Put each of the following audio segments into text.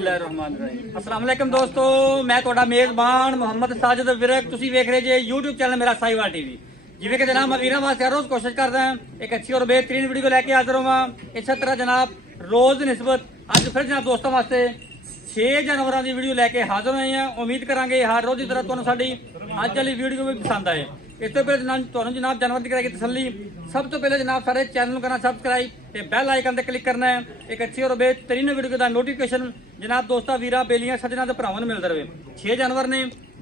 अस्सलाम वालेकुम दोस्तों, मैं ਤੁਹਾਡਾ ਮੇਜ਼ਬਾਨ ਮੁਹੰਮਦ ਸਾਜਿਦ ਵਿਰਕ। ਤੁਸੀਂ ਵੇਖ ਰਹੇ ਜੇ YouTube ਚੈਨਲ ਮੇਰਾ ਸਾਈਵਾਲ ਟੀਵੀ। ਜਿਵੇਂ ਕਿ ਜਨਾਬ ਮੈਂ ਵੀਰਾਂ ਵਾਸਤੇ ਹਰ ਰੋਜ਼ ਕੋਸ਼ਿਸ਼ ਕਰਦਾ ਹਾਂ ਇੱਕ ਅੱਛੀ ਔਰ ਬਿਹਤਰੀਨ ਵੀਡੀਓ ਲੈ ਕੇ ਹਾਜ਼ਰ ਹੋਵਾਂ। ਇਸੇ ਤਰ੍ਹਾਂ ਜਨਾਬ ਰੋਜ਼ ਦੀ ਨਿਸਬਤ ਅੱਜ ਫਿਰ ਜਨਾਬ ਦੋਸਤਾਂ ਵਾਸਤੇ 6 ਜਾਨਵਰਾਂ ਦੀ ਵੀਡੀਓ ਲੈ ਕੇ ਹਾਜ਼ਰ ਹੋਏ ਹਾਂ। ਉਮੀਦ ਕਰਾਂਗੇ ਹਰ ਰੋਜ਼ ਦੀ ਤਰ੍ਹਾਂ ਤੁਹਾਨੂੰ ਸਾਡੀ ਅੱਜ ਵਾਲੀ ਵੀਡੀਓ ਵੀ ਪਸੰਦ ਆਏ। ਇਸ ਤੋਂ ਪਹਿਲਾਂ ਤੁਹਾਨੂੰ ਜਨਾਬ ਜਾਨਵਰ ਦੀ ਕਰਾਂਗੇ ਤਸੱਲੀ। ਸਭ ਤੋਂ ਪਹਿਲਾਂ ਜਨਾਬ ਸਾਰੇ ਚੈਨਲ ਨੂੰ ਕਰਨਾ ਸਬਸਕ੍ਰਾइब ਤੇ ਬੈਲ ਆਈਕਨ ਤੇ ਕਲਿੱਕ ਕਰਨਾ ਹੈ। ਇੱਕ ਅੱਛੀ ਔਰ ਬਿਹਤਰੀਨ ਵੀਡੀਓ ਦਾ ਨੋਟੀਫਿਕੇਸ਼ਨ ਜਨਾਬ ਦੋਸਤਾਂ ਵੀਰਾਂ ਬੇਲੀਆਂ ਸੱਜਣਾ ਤੇ ਭਰਾਵਾਂ ਨੂੰ ਮਿਲਦਾ ਰਹੇ। 6 ਜਾਨਵਰ ਨੇ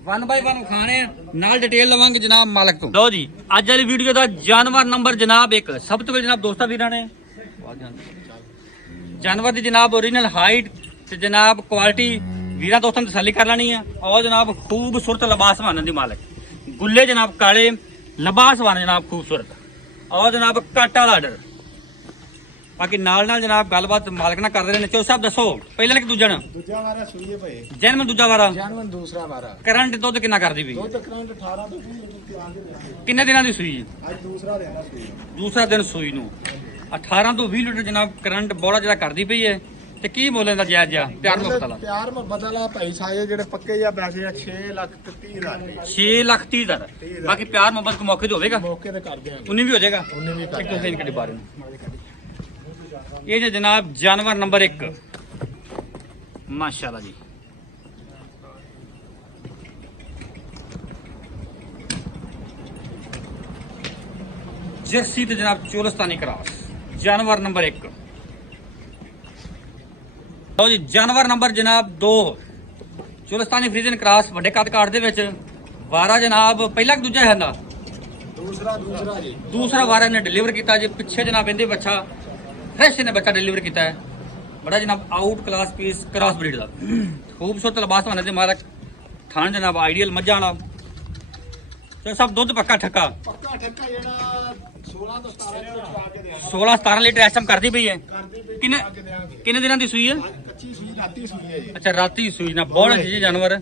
1 ਬਾਈ 1 ਖਾਣੇ ਨਾਲ ਡਿਟੇਲ ਲਵਾਂਗੇ ਜਨਾਬ ਮਾਲਕ ਤੋਂ। ਲਓ ਜੀ ਅੱਜ ਵਾਲੀ ਵੀਡੀਓ ਦਾ ਜਾਨਵਰ ਨੰਬਰ ਜਨਾਬ 1। ਸਭ ਤੋਂ ਪਹਿਲਾਂ ਜਨਾਬ ਦੋਸਤਾਂ ਵੀਰਾਂ ਨੇ ਜਾਨਵਰ ਦੀ ਜਨਾਬ ओरिजिनल हाइट ਤੇ ਜਨਾਬ ਕੁਆਲਿਟੀ ਵੀਰਾਂ ਦੋਸਤਾਂ ਨੂੰ ਤਸੱਲੀ ਕਰ ਲੈਣੀ ਹੈ। ਔਰ ਜਨਾਬ ਖੂਬਸੂਰਤ ਲਿਬਾਸ ਮਾਨਣ ਦੀ ਮਾਲਕ ਗੁੱਲੇ ਜਨਾਬ ਕਾਲੇ ਲਿਬਾਸ ਵਾਲੇ ਜਨਾਬ ਖੂਬਸੂਰਤ ਔਰ ਜਨਾਬ ਕਾਟਾ ਆਰਡਰ। ਬਾਕੀ ਨਾਲ ਜਨਾਬ ਗੱਲਬਾਤ ਮਾਲਕ ਨਾਲ ਕਰਦੇ ਰਹੇ ਨੇ। ਚੋ ਸਾਹਿਬ ਦੱਸੋ ਪਹਿਲਾਂ ਕਿ ਦੂਜਾ ਵਾਰਾ ਸੂਈ ਹੈ ਭਾਈ। ਜਨਮ ਦੂਜਾ ਵਾਰਾ ਜਨਮ ਦੂਸਰਾ ਵਾਰਾ। ਕਰੰਟ ਦੁੱਧ ਕਿੰਨਾ ਕਰਦੀ ਵੀ? ਦੁੱਧ ਕਰੰਟ 18 ਤੋਂ 20 ਲੀਟਰ ਤਿਆਰ ਦੇ ਰਹੇ। ਕਿੰਨੇ ਦਿਨਾਂ ਦੀ ਸੂਈ? ਅੱਜ ਦੂਸਰਾ ਦਿਨ ਹੈ ਸੂਈ। ਦੂਸਰਾ ਦਿਨ ਸੂਈ ਨੂੰ 18 ਤੋਂ 20 ਲੀਟਰ ਜਨਾਬ ਕਰੰਟ ਬੋੜਾ ਜਿਹੜਾ ਕਰਦੀ ਪਈ ਹੈ। ਤੇ ਕੀ ਮੁੱਲ ਇਹਦਾ ਜਾਇਜ਼ ਜਾ ਪਿਆਰ ਮੁਕਤ ਵਾਲਾ? ਪਿਆਰ ਮੁਹੱਬਤ ਵਾਲਾ ਭਾਈ ਸਾਜੇ ਜਿਹੜੇ ਪੱਕੇ ਜਾਂ ਪੈਸੇ ਆ 6,30,000 6,30,000। ਬਾਕੀ ਪਿਆਰ ਮੁਹੱਬਤ ਕੋ ਮੌਕੇ ਤੇ ਹੋਵੇਗਾ, ਮੌਕੇ ਤੇ ਕਰਦੇ ਆ। ਉਨੀ ਵੀ ਹੋ ਜਾਏਗਾ। ਉਹਨੇ ਵੀ ਇੱਕ ਦੋ ਦਿਨ ਬਾਰੇ ਇਹ ਜੇ ਜਨਾਬ ਜਾਨਵਰ ਨੰਬਰ 1 ਮਾਸ਼ਾਅੱਲਾ ਜੀ। ਜਰਸੀ ਤੇ ਜਨਾਬ ਚੋਲਸਤਾਨੀ ਕਰਾਸ ਜਾਨਵਰ ਨੰਬਰ 1। ਲਓ ਜੀ ਜਾਨਵਰ ਨੰਬਰ ਜਨਾਬ 2 ਚੋਲਸਤਾਨੀ ਫਰੀਜ਼ਨ ਕਰਾਸ ਵੱਡੇ ਕੱਦ ਕਾਠ ਦੇ ਵਿੱਚ ਵਾਰਾ ਜਨਾਬ ਪਹਿਲਾ ਕਿ ਦੂਜਾ ਹੈ ਨਾ? ਦੂਸਰਾ ਜੀ। ਦੂਸਰਾ ਵਾਰਾ ਨੇ ਡਿਲੀਵਰ ਕੀਤਾ ਜੀ। ਪਿੱਛੇ ਜਨਾਬ ਇਹਦੇ ਬੱਚਾ ਫਰੈਸ਼ ਨੇ ਬੱਚਾ ਡਿਲੀਵਰ ਕੀਤਾ ਹੈ। ਬੜਾ ਜਨਾਬ out class piece cross breed ਦਾ ਖੂਬਸੂਰਤ ਲਿਬਾਸ ਵਾਲੇ ਦੇ ਮਾਲਕ ਥਾਣ ਜਨਾਬ ਆਈਡੀਅਲ ਮੱਝਾਂ ਵਾਲਾ ਤੇ ਸਭ ਦੁੱਧ ਪੱਕਾ ਠੱਕਾ ਜਿਹੜਾ 16 ਤੋਂ 17 ਲੀਟਰ ਚਵਾ ਕੇ ਦੇਾਂਗੇ। 16-17 ਲੀਟਰ ਐਸਮ ਕਰਦੀ ਪਈ ਹੈ। ਕਿੰਨੇ ਦਿਨਾਂ ਦੀ ਸੂਈ ਹੈ? ਕੱਚੀ ਸੂਈ ਰਾਤੀ ਸੂਈ ਹੈ ਜੀ। ਅੱਛਾ ਰਾਤੀ ਸੂਈ ਨਾ ਬਹੁਤ ਅੱਛੀ ਜਾਨਵਰ ਹੈ।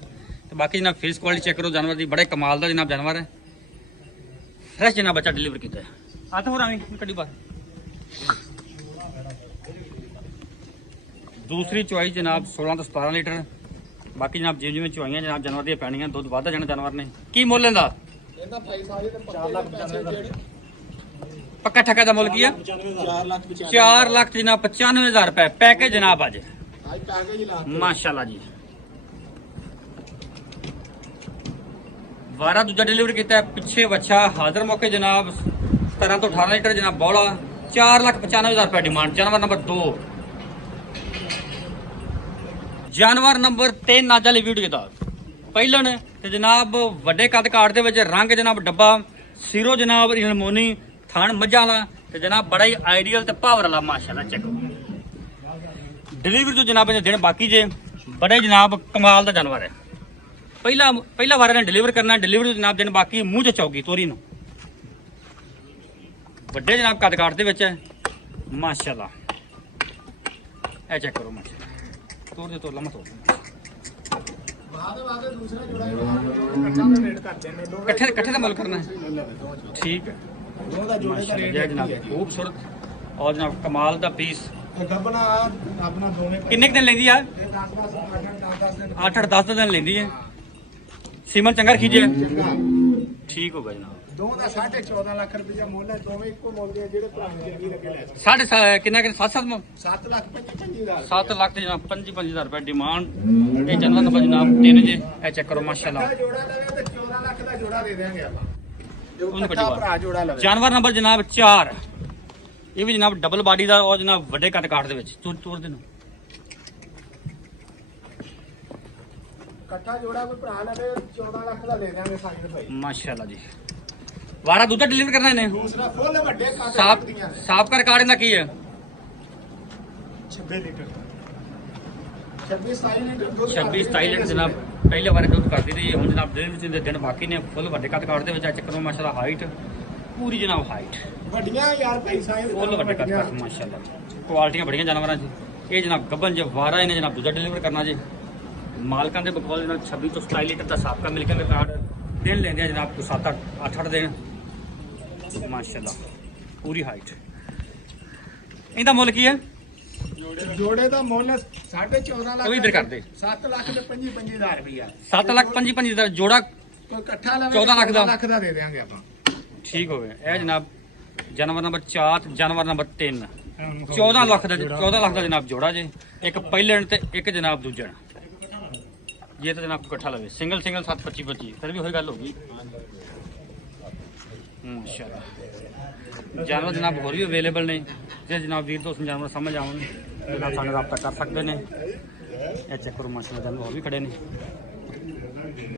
ਤੇ ਬਾਕੀ ਜਨਾਬ ਫੇਸ ਕੁਆਲਿਟੀ ਚੈੱਕ ਕਰੋ ਜਾਨਵਰ ਦੀ, ਬੜੇ ਕਮਾਲ ਦਾ ਜਨਾਬ ਜਾਨਵਰ ਹੈ। ਫਰੈਸ਼ ਜਨਾਬ ਬੱਚਾ ਡਿਲੀਵਰ ਕੀਤਾ ਹੈ। ਹੱਥ ਹੋ ਰਾਵੀਂ ਕੱਢੀ ਬਾਹਰ। ਦੂਸਰੀ ਚੁਆਈ ਜਨਾਬ 16 ਤੋਂ 17 ਲੀਟਰ। ਬਾਕੀ ਜਨਾਬ ਜਿਵੇਂ ਚੁਆਈਆਂ ਜਨਾਬ ਜਾਨਵਰ ਦੀਆਂ ਪੈਣੀਆਂ ਦੁੱਧ ਵੱਧਦਾ ਜਾਣਾ ਜਾਨਵਰ ਨੇ। ਕੀ ਮੁੱਲ ਇਹਦਾ? ਇਹਦਾ ਭਾਈ ਸਾਜੇ ਤੇ 4 ਲੱਖ ਪੈਸੇ ਪੱਕਾ ਠੱਕਾ ਦਾ ਮੁੱਲ ਕੀ ਹੈ? 4 ਲੱਖ ਜਨਾਬ 95,000 ਰੁਪਏ ਪੈਕੇਜ ਜਨਾਬ ਅੱਜ ਪੈਕੇਜ ਲਾ ਮਾਸ਼ਾਅੱਲਾ ਜੀ। ਵਾਰਾ ਦੂਜਾ ਡਿਲੀਵਰ ਕੀਤਾ ਪਿੱਛੇ ਬੱਚਾ ਹਾਜ਼ਰ ਮੌਕੇ ਜਨਾਬ 17 ਤੋਂ 18 ਲੀਟਰ ਜਨਾਬ ਬੋਲਾ 4,95,000 ਰੁਪਏ ਡਿਮਾਂਡ। ਜਾਨਵਰ ਨੰਬਰ 2 ਜਾਨਵਰ ਨੰਬਰ 3 ਅੱਜ ਵਾਲੀ ਵੀਡੀਓ ਦਾ ਪਹਿਲਾਂ ਨੇ ਤੇ ਜਨਾਬ ਵੱਡੇ ਕੱਦ ਕਾਠ ਦੇ ਵਿੱਚ ਰੰਗ ਜਨਾਬ ਡੱਬਾ ਸਿਰੋ ਜਨਾਬ ਇਲਮੋਨੀ ਥਣ ਮੱਝਾਂ ਵਾਲਾ ਤੇ ਜਨਾਬ ਬੜਾ ਹੀ ਆਈਡੀਅਲ ਤੇ ਪਾਵਰ ਵਾਲਾ ਮਾਸ਼ਾਅੱਲਾ। ਚੈੱਕ ਡਿਲੀਵਰੀ ਤੋਂ ਜਨਾਬ ਇਹਨੇ ਦਿਨ ਬਾਕੀ ਜੇ ਬੜੇ ਜਨਾਬ ਕਮਾਲ ਦਾ ਜਾਨਵਰ ਹੈ। ਪਹਿਲਾ ਵਾਰ ਨੇ ਡਿਲੀਵਰ ਕਰਨਾ। ਡਿਲੀਵਰੀ ਤੋਂ ਜਨਾਬ ਦਿਨ ਬਾਕੀ ਮੂੰਹ ਚ ਚੌਗੀ ਤੋਰੀ ਨੂੰ ਵੱਡੇ ਜਨਾਬ ਕੱਦ ਕਾਠ ਦੇ ਵਿੱਚ ਹੈ ਮਾਸ਼ਾਅੱਲਾ। ਇਹ ਚੈੱਕ ਕਰੋ ਮਾਸ਼ਾਅੱਲਾ। ਤੋੜ ਦੇ ਤੋੜ ਲੰਮਾ ਤੋੜ ਬਾਅਦ ਦੂਸਰਾ ਜੋੜਾ ਇਕੱਠਾ ਦਾ ਰੇਟ ਕਰਦੇ ਨੇ। ਇਕੱਠੇ ਦਾ ਮੁੱਲ ਕਰਨਾ ਹੈ। ਠੀਕ ਹੈ। ਦੋ ਦਾ ਜੋੜੇ ਦਾ ਰੇਟ ਜਨਾਬ ਖੂਬਸੂਰਤ ਔਰ ਜਨਾਬ ਕਮਾਲ ਦਾ ਪੀਸ। ਗੱਬਣਾ ਆਪਣਾ ਦੋਵੇਂ ਕਿੰਨੇ ਦਿਨ ਲੈਂਦੀ ਆ? 8-10 ਦਿਨ ਲੈਂਦੀ ਹੈ। ਸੀਮਨ ਚੰਗਾ ਖੀਜੇ ਠੀਕ ਹੋਗਾ ਜਨਾਬ। ਦੋ ਦਾ 14.5 ਲੱਖ ਰੁਪਏ ਮੁੱਲ ਹੈ। ਦੋਵੇਂ ਇੱਕੋ ਮੁੱਲ ਦੇ ਜਿਹੜੇ ਭਰਾ ਨੇ ਜੱਗੀ ਲੱਗੇ ਲੈ ਸਾਢੇ ਕਿੰਨਾ 7 7 ਲੱਖ 25,000 7 ਲੱਖ ਤੇ ਜਨਾਬ 25,000 ਰੁਪਏ ਡਿਮਾਂਡ। ਇਹ ਜਾਨਵਰ ਨੰਬਰ ਜਨਾਬ 3 ਜੇ ਇਹ ਚੈੱਕ ਕਰੋ ਮਾਸ਼ਾਅੱਲਾ। ਜੋੜਾ ਲਵੇ ਤੇ 14 ਲੱਖ ਦਾ ਜੋੜਾ ਦੇ ਦੇਵਾਂਗੇ ਆਪਾਂ। ਉਹਨੂੰ ਇਕੱਠਾ ਭਰਾ ਜੋੜਾ ਲਵੇ। ਜਾਨਵਰ ਨੰਬਰ ਜਨਾਬ 4 ਇਹ ਵੀ ਜਨਾਬ ਡਬਲ ਬਾਡੀ ਦਾ ਔਰ ਜਨਾਬ ਵੱਡੇ ਕੱਦ ਕਾਠ ਦੇ ਵਿੱਚ ਤੋੜ ਦੇ ਨੂੰ ਇਕੱਠਾ ਜੋੜਾ ਕੋਈ ਭਰਾ ਲਵੇ 14 ਲੱਖ ਦਾ ਦੇ ਦੇਵਾਂਗੇ ਸਾਈਡ ਭਾਈ ਮਾਸ਼ਾਅੱਲਾ ਜੀ। ਵਾਰਾ ਦੁੱਧ ਡਿਲੀਵਰ ਕਰਨਾ ਇਹਨੇ? ਦੂਸਰਾ ਫੁੱਲ ਵੱਡੇ ਕਾਟੇ ਸਾਫ ਸਾਫ ਕਰ ਕਾਰਡ ਦਾ ਕੀ ਹੈ? 26 ਲੀਟਰ 26-27 ਲੀਟਰ ਦੁੱਧ 26-27 ਲੀਟਰ ਜਨਾਬ ਪਹਿਲੇ ਵਾਰ ਦੁੱਧ ਕਰਦੀ ਰਹੀ ਹੈ। ਹੁਣ ਜਨਾਬ ਡਿਲੀਵਰੀ ਦੇ ਦਿਨ ਬਾਕੀ ਨੇ। ਫੁੱਲ ਵੱਡੇ ਕੱਦ ਕਾਠ ਦੇ ਵਿੱਚ ਚੱਕਰੋਂ ਮਾਸ਼ਾਅੱਲਾ ਹਾਈਟ ਪੂਰੀ ਜਨਾਬ ਹਾਈਟ ਵੱਡੀਆਂ ਯਾਰ ਭਾਈ ਸਾਈਜ਼ ਫੁੱਲ ਵੱਡੇ ਕੱਦ ਕਾਠ ਮਾਸ਼ਾਅੱਲਾ। ਕੁਆਲਿਟੀਆਂ ਬੜੀਆਂ ਜਾਨਵਰਾਂ 'ਚ। ਇਹ ਜਨਾਬ ਗੱਬਨ ਜੇ ਵਾਰਾ ਇਹਨੇ ਜਨਾਬ ਦੂਜਾ ਡਿਲੀਵਰ ਕਰਨਾ ਜੀ। ਮਾਲਕਾਂ ਦੇ ਬਕਵਾਲ ਦੇ ਨਾਲ 26 ਤੋਂ 27 ਲੀਟਰ ਦਾ ਸਾਬਕਾ ਮਿਲਕ ਦਾ ਕਾਰਡ ਦਿਨ ਲੈਂਦੇ ਆ ਜਨਾਬ 7-8 ਦਿਨ ਮਾਸ਼ਾਅੱਲਾ ਪੂਰੀ ਹਾਈਟ। ਇਹਦਾ ਮੁੱਲ ਕੀ ਹੈ? ਜੋੜੇ ਦਾ ਮੁੱਲ 14.5 ਲੱਖ ਉਹ ਵੀ ਇੱਧਰ ਕਰ ਦੇ। 7 ਲੱਖ ਤੇ 25,000 ਰੁਪਇਆ 7 ਲੱਖ 25 ਦਾ ਜੋੜਾ ਕੋਈ ਇਕੱਠਾ ਲਵੇ 14 ਲੱਖ ਦਾ। 14 ਲੱਖ ਦਾ ਦੇ ਦੇਵਾਂਗੇ ਆਪਾਂ। ਠੀਕ ਹੋ ਗਿਆ। ਇਹ ਜਨਾਬ ਜਾਨਵਰ ਨੰਬਰ 4 ਜਾਨਵਰ ਨੰਬਰ 3 14 ਲੱਖ ਦਾ ਜਨਾਬ ਜੋੜਾ ਜੇ। ਇੱਕ ਪਹਿਲਣ ਤੇ ਇੱਕ ਜਨਾਬ ਦੂਜਣ। ਜੇ ਤਾਂ ਜਨਾਬ ਇਕੱਠਾ ਲਵੇ ਸਿੰਗਲ 7 25 ਫਿਰ ਵੀ ਉਹੀ ਗੱਲ ਹੋਗੀ। ਮਾਸ਼ਾਅੱਲਾ ਜਾਨਵਰ ਜਨਾਬ ਹੋਰ ਵੀ ਅਵੇਲੇਬਲ ਨੇ। ਜੇ ਜਨਾਬ ਵੀਰ ਤੋਂ ਜਾਨਵਰ ਸਮਝ ਆਉਣ ਜਨਾਬ ਸਾਨੂੰ ਰਾਬਤਾ ਕਰ ਸਕਦੇ ਨੇ। ਇਹ ਚੈੱਕ ਕਰੋ ਮਾਸ਼ਾਅੱਲਾ ਜਾਨਵਰ ਹੋਰ ਵੀ ਖੜੇ ਨੇ।